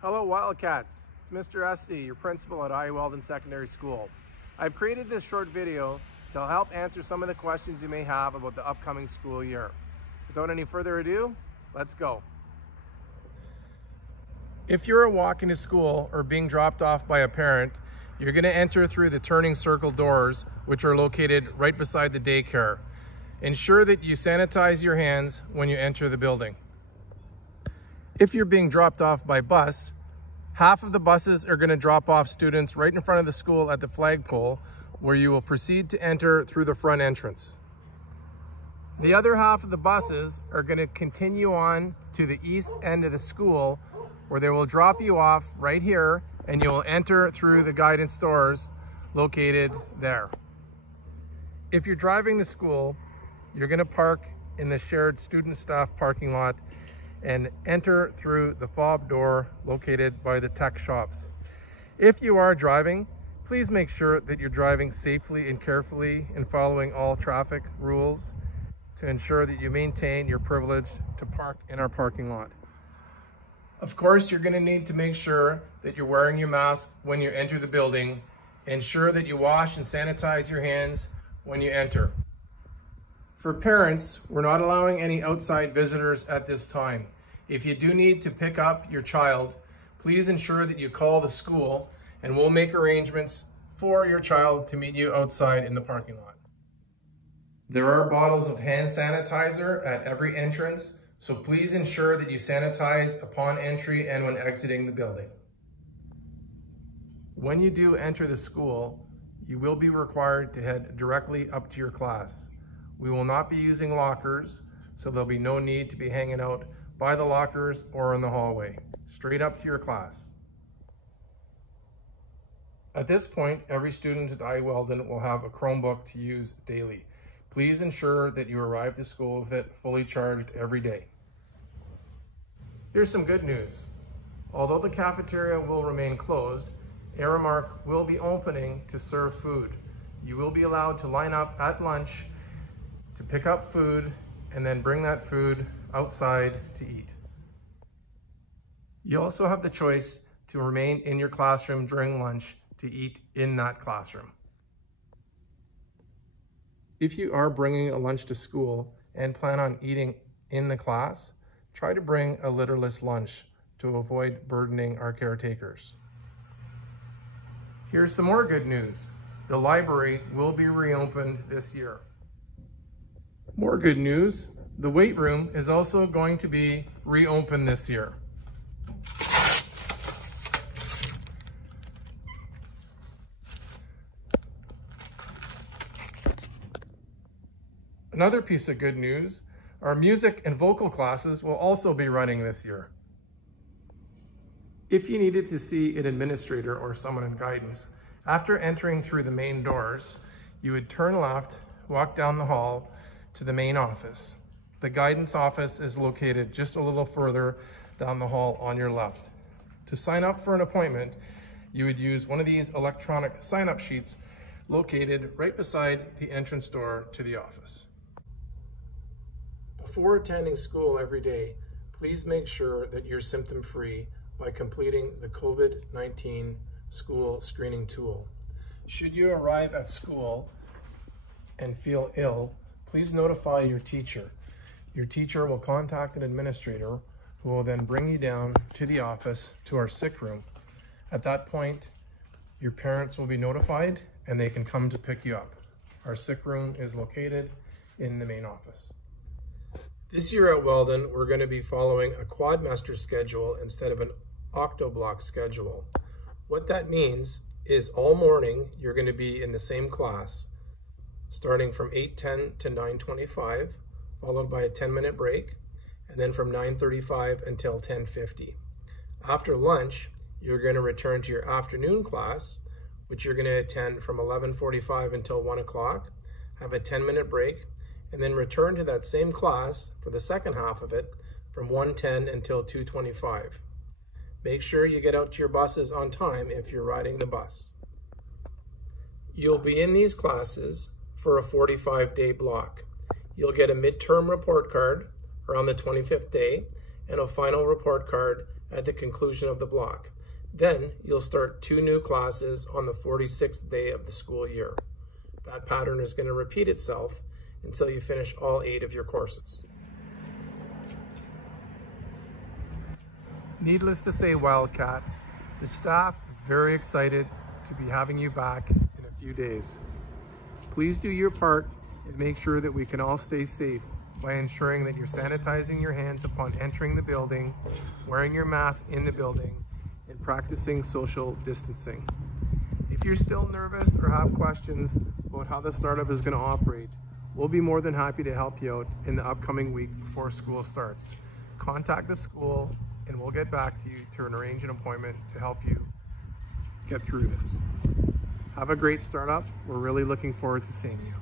Hello Wildcats, it's Mr. Esty, your principal at I. Weldon Secondary School. I've created this short video to help answer some of the questions you may have about the upcoming school year. Without any further ado, let's go. If you're walking to school or being dropped off by a parent, you're going to enter through the turning circle doors, which are located right beside the daycare. Ensure that you sanitize your hands when you enter the building. If you're being dropped off by bus, half of the buses are going to drop off students right in front of the school at the flagpole, where you will proceed to enter through the front entrance. The other half of the buses are going to continue on to the east end of the school, where they will drop you off right here and you will enter through the guidance doors located there. If you're driving to school, you're going to park in the shared student staff parking lot and enter through the fob door located by the tech shops. If you are driving, please make sure that you're driving safely and carefully and following all traffic rules to ensure that you maintain your privilege to park in our parking lot. Of course, you're going to need to make sure that you're wearing your mask when you enter the building. Ensure that you wash and sanitize your hands when you enter. For parents, we're not allowing any outside visitors at this time. If you do need to pick up your child, please ensure that you call the school and we'll make arrangements for your child to meet you outside in the parking lot. There are bottles of hand sanitizer at every entrance, so please ensure that you sanitize upon entry and when exiting the building. When you do enter the school, you will be required to head directly up to your class. We will not be using lockers, so there'll be no need to be hanging out by the lockers or in the hallway. Straight up to your class. At this point, every student at I. Weldon will have a Chromebook to use daily. Please ensure that you arrive to school with it fully charged every day. Here's some good news. Although the cafeteria will remain closed, Aramark will be opening to serve food. You will be allowed to line up at lunch to pick up food and then bring that food outside to eat. You also have the choice to remain in your classroom during lunch to eat in that classroom. If you are bringing a lunch to school and plan on eating in the class, try to bring a litterless lunch to avoid burdening our caretakers. Here's some more good news. The library will be reopened this year. More good news, the weight room is also going to be reopened this year. Another piece of good news, our music and vocal classes will also be running this year. If you needed to see an administrator or someone in guidance, after entering through the main doors, you would turn left, walk down the hall to the main office. The guidance office is located just a little further down the hall on your left. To sign up for an appointment, you would use one of these electronic sign-up sheets located right beside the entrance door to the office. Before attending school every day, please make sure that you're symptom-free by completing the COVID-19 school screening tool. Should you arrive at school and feel ill, please notify your teacher. Your teacher will contact an administrator who will then bring you down to the office to our sick room. At that point, your parents will be notified and they can come to pick you up. Our sick room is located in the main office. This year at Weldon, we're going to be following a quadmester schedule instead of an octoblock schedule. What that means is all morning you're going to be in the same class, starting from 8:10 to 9:25, followed by a 10-minute break, and then from 9:35 until 10:50. After lunch, you're going to return to your afternoon class, which you're going to attend from 11:45 until 1 o'clock, have a 10-minute break, and then return to that same class for the second half of it from 1:10 until 2:25. Make sure you get out to your buses on time if you're riding the bus. You'll be in these classes for a 45-day block. You'll get a midterm report card around the 25th day and a final report card at the conclusion of the block. Then you'll start 2 new classes on the 46th day of the school year. That pattern is going to repeat itself until you finish all 8 of your courses. Needless to say, Wildcats, the staff is very excited to be having you back in a few days. Please do your part and make sure that we can all stay safe by ensuring that you're sanitizing your hands upon entering the building, wearing your mask in the building, and practicing social distancing. If you're still nervous or have questions about how the startup is going to operate, we'll be more than happy to help you out in the upcoming week before school starts. Contact the school and we'll get back to you to arrange an appointment to help you get through this. Have a great startup. We're really looking forward to seeing you.